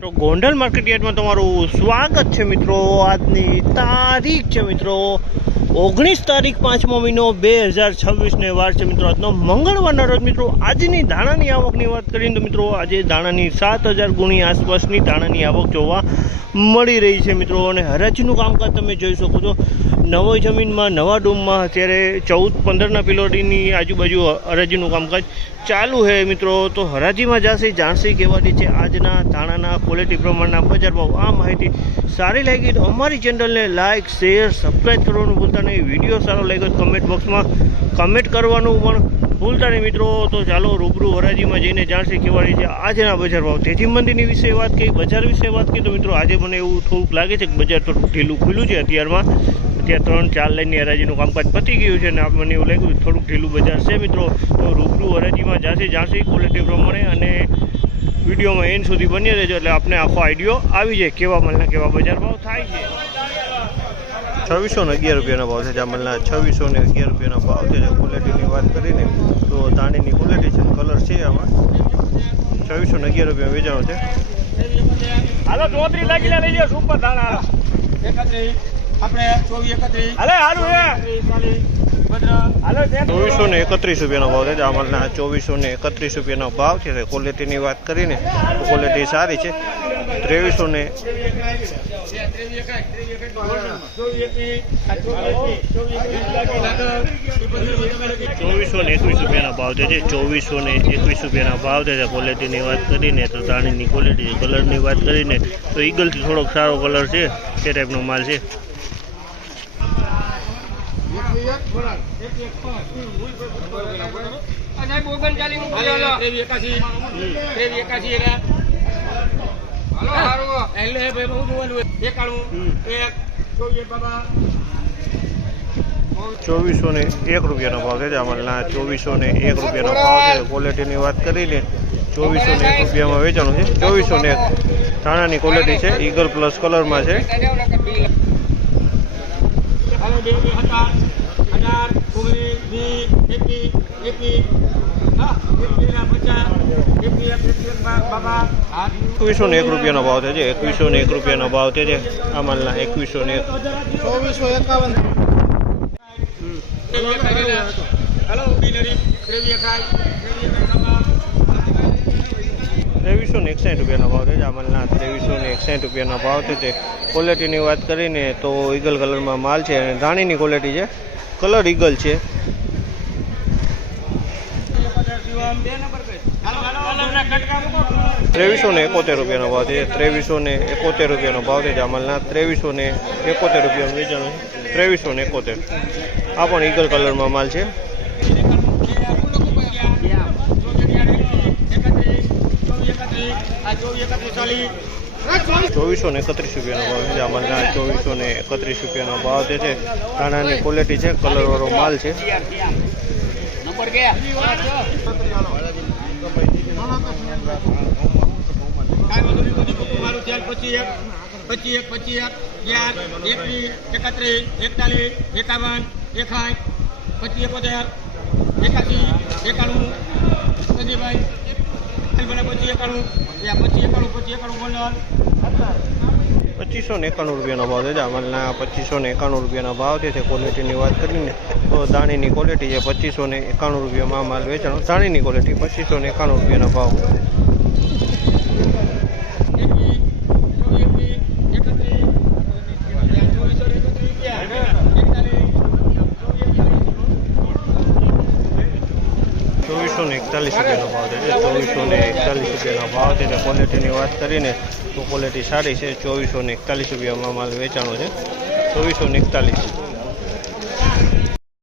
મિત્રો ગોંડલ માર્કેટ યાર્ડમાં તમારું સ્વાગત છે મિત્રો। આજની તારીખ છે મિત્રો 19 તારીખ 5મો મહિનો 2026 ને વાર છે મિત્રો આજનો મંગળવારના રોજ મિત્રો। આજની ધાણાની આવકની વાત કરીએ તો મિત્રો આજે ધાણાની 7000 ગુણી આસપાસની ધાણાની આવક જોવા મળી રહી છે મિત્રો। અને હરાજીનું કામકાજ તમે જોઈ શકો છો। નવી જમીનમાં નવા ડૂમમાં અત્યારે 14-15ના પિલોટીની આજુબાજુ હરાજીનું કામકાજ ચાલુ છે મિત્રો। તો હરાજીમાં જશે જાણશે કેવાની છે આજના ધાણાના ક્વોલિટી પ્રમાણના બજાર ભાવ। આ માહિતી સારી લાગી તો અમારી ચેનલને લાઇક શેર સબસ્ક્રાઈબ કરવાનું ભૂલતા નહીં। વિડીયો સારો લાગ્યો તો કમેન્ટ બોક્સમાં કમેન્ટ કરવાનું પણ ભૂલતા નહીં મિત્રો। તો ચાલો રૂબરૂ હરાજીમાં જઈને જાણશે કેવાની છે આજના બજાર ભાવ। તેજી મંદીની વિશે વાત કરી, બજાર વિશે વાત કરી તો મિત્રો આજે મને એવું થોડુંક લાગે છે કે બજાર થોડુંક ઢીલું ખુલ્લું છે અત્યારમાં। અત્યારે 3-4 લાઈનની હરાજીનું કામકાજ પતી ગયું છે અને મને એવું લાગ્યું થોડુંક ઢીલું બજાર છે મિત્રો। તો રૂબરૂ હરાજીમાં જાણશે ક્વોલિટી પ્રમાણે અને વિડીયોમાં એન્ડ સુધી બની રહેજો એટલે આપણે આખો આઈડિયો આવી જાય કેવા માલના કેવા બજાર ભાવ થાય છે। 2611 રૂપિયાના ભાવ છે જામલના। 2611 રૂપિયાના ભાવ છે। ક્વોલિટીની વાત કરીને તો ધાણીની ક્વોલિટી છે, કલર છે આમાં। 2611 રૂપિયા વેચાણો છે। હાલો 34 લાગીલા લઈ જાઓ સુપર ધાણા આપણે 24-31 હાલે હાલું હે હાલો 2431 રૂપિયાનો ભાવ છે જામલના। 2431 રૂપિયાનો ભાવ છે। ક્વોલિટીની વાત કરીને તો ક્વોલિટી સારી છે। 2421 રૂપિયાના ભાવ છે। 2421 રૂપિયાના ભાવ છે। ક્વોલિટીની વાત કરીને તો ધાણીની ક્વોલિટી, કલરની વાત કરીને તો ઈગલથી થોડોક સારો કલર છે, તે ટાઈપનો માલ છે। ₹2401 રૂપિયાનો ભાવ છે જામલના। 2401 રૂપિયાનો ભાવ છે। ક્વોલિટીની વાત કરીને 2401 રૂપિયામાં વેચાણું છે। 2401 ધાણાની ક્વોલિટી છે, ઈગલ પ્લસ કલરમાં છે। 2101 રૂપિયાનો ભાવ છે। 2101 રૂપિયાનો ભાવ છે આ માલના। 2101 2361 રૂપિયાનો ભાવ છે જામલના। 2361 રૂપિયાનો ભાવ છે। ક્વોલિટીની વાત કરીને તો ઈગલ કલરમાં માલ છે અને ધાણીની ક્વોલિટી છે, કલર ઈગલ છે। 2371 રૂપિયાનો ભાવ છે। 2371 રૂપિયાનો ભાવ છે જામલના। 2371 રૂપિયાનું વેચાણ છે। 2371 આ પણ ઈગલ કલરમાં માલ છે। 2431 રૂપિયાનો ભાવ છે જામલના। 2431 રૂપિયાનો ભાવ છે। ધાણાની ક્વોલિટી છે, કલરવાળો માલ છે। 2591 રૂપિયાનો ભાવ છે જામલના। 2591 રૂપિયાનો ભાવ છે। ક્વોલિટીની વાત કરીને તો ધાણીની ક્વોલિટી છે। 2591 રૂપિયામાં માલ વેચાણો, ધાણીની ક્વોલિટી 2591 રૂપિયાનો ભાવ। 2441 રૂપિયાનો ભાવ છે। 2441 રૂપિયાનો ભાવ છે। ક્વોલિટીની વાત કરીને તો ક્વોલિટી સારી છે। 2441 રૂપિયામાં માલ વેચાણો છે। 2441